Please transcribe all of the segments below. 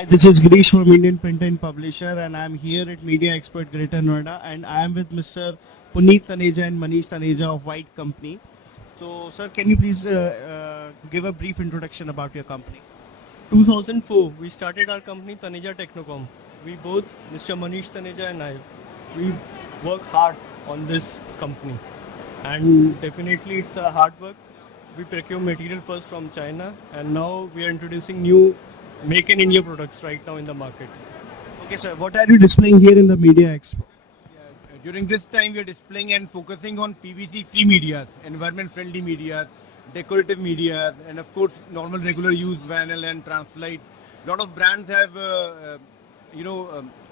Hi, this is Girish from Indian Print and Publisher, and I'm here at Media Expo at Greater Noida, and I am with Mr. Puneet Taneja and Manish Taneja of White Company. So, sir, can you please give a brief introduction about your company? 2004, we started our company Taneja Technocom. We both, Mr. Manish Taneja and I, we work hard on this company. And definitely it's a hard work. We procure material first from China and now we are introducing new make in India products right now in the market. Okay, sir, what are you displaying here in the Media Expo? During this time, we are displaying and focusing on PVC-free media, environment-friendly media, decorative media, and of course, normal regular use vinyl and Translite. Lot of brands have,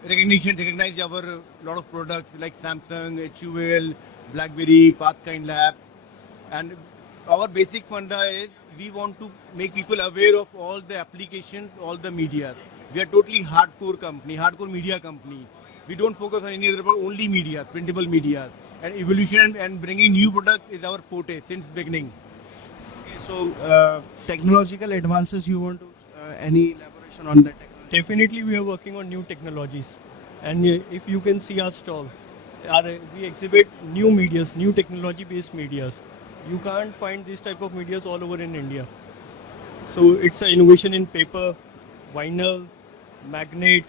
recognized our lot of products like Samsung, HUL, BlackBerry, Pathkind Labs, and our basic funda is we want to make people aware of all the applications, all the media. We are totally hardcore company, hardcore media company. We don't focus on any other, but only media, printable media. And evolution and bringing new products is our forte since beginning. Okay, so technological advances, you want to, any elaboration on that technology? Definitely we are working on new technologies. And if you can see our stall, we exhibit new medias, new technology based medias. You can't find this type of medias all over in India. So it's an innovation in paper, vinyl, magnet,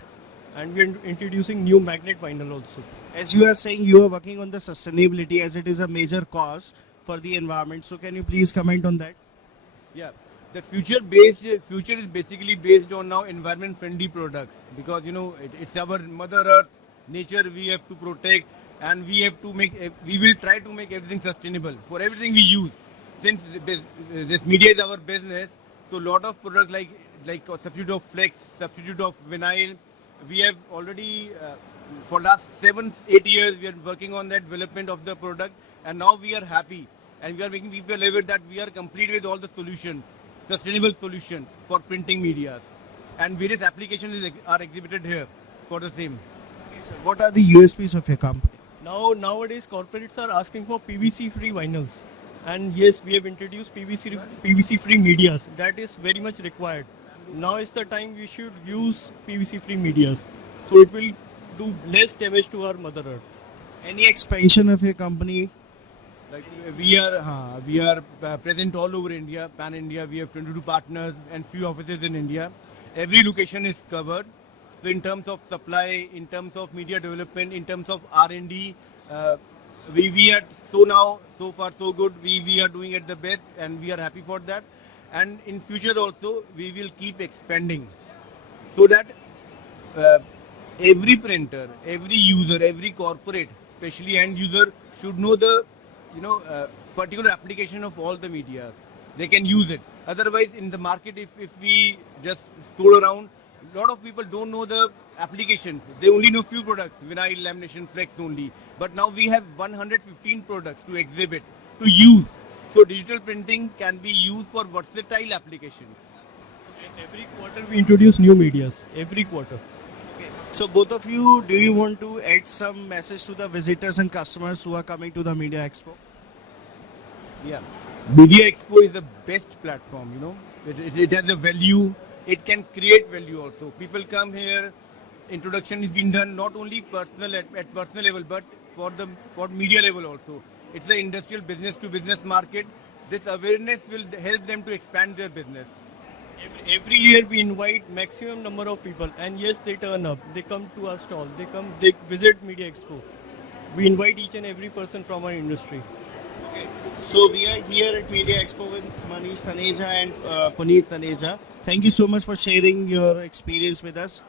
and we're introducing new magnet vinyl also. As you are saying, you are working on the sustainability as it is a major cause for the environment. So can you please comment on that? Yeah, the future is basically based on now environment-friendly products because it's our Mother Earth, nature we have to protect, and we will try to make everything sustainable for everything we use. Since this media is our business, so lot of products like substitute of flex, substitute of vinyl, we have already for last 7-8 years we are working on that development of the product, and now we are happy and we are making people aware that we are complete with all the solutions, sustainable solutions for printing medias, and various applications are exhibited here for the same. Okay, sir. What are the USPs of your company? Nowadays corporates are asking for PVC free vinyls. And yes, we have introduced PVC free medias. That is very much required. Now is the time we should use PVC free medias. So it will do less damage to our Mother Earth. Any expansion of your company? Like we are present all over India, pan India. We have 22 partners and few offices in India. Every location is covered. So in terms of supply, in terms of media development, in terms of R&D, we are so far so good. We are doing it the best, and we are happy for that. And in future also, we will keep expanding, so that every printer, every user, every corporate, especially end user, should know the particular application of all the media. They can use it. Otherwise, in the market, if we just scroll around, a lot of people don't know the applications. They only know few products, vinyl, lamination, flex only. But now we have 115 products to exhibit, to use. So digital printing can be used for versatile applications. Every quarter we introduce new medias. Every quarter. Okay. So both of you, do you want to add some message to the visitors and customers who are coming to the Media Expo? Yeah. Media Expo is the best platform, It has a value. It can create value also. People come here, introduction is being done not only personal at personal level, but for media level also. It's the industrial business to business market. This awareness will help them to expand their business. Every year we invite maximum number of people, and yes, they turn up. They come to our stall. They visit Media Expo. We invite each and every person from our industry. Okay. So we are here at Media Expo with Manish Taneja and Puneet Taneja. Thank you so much for sharing your experience with us.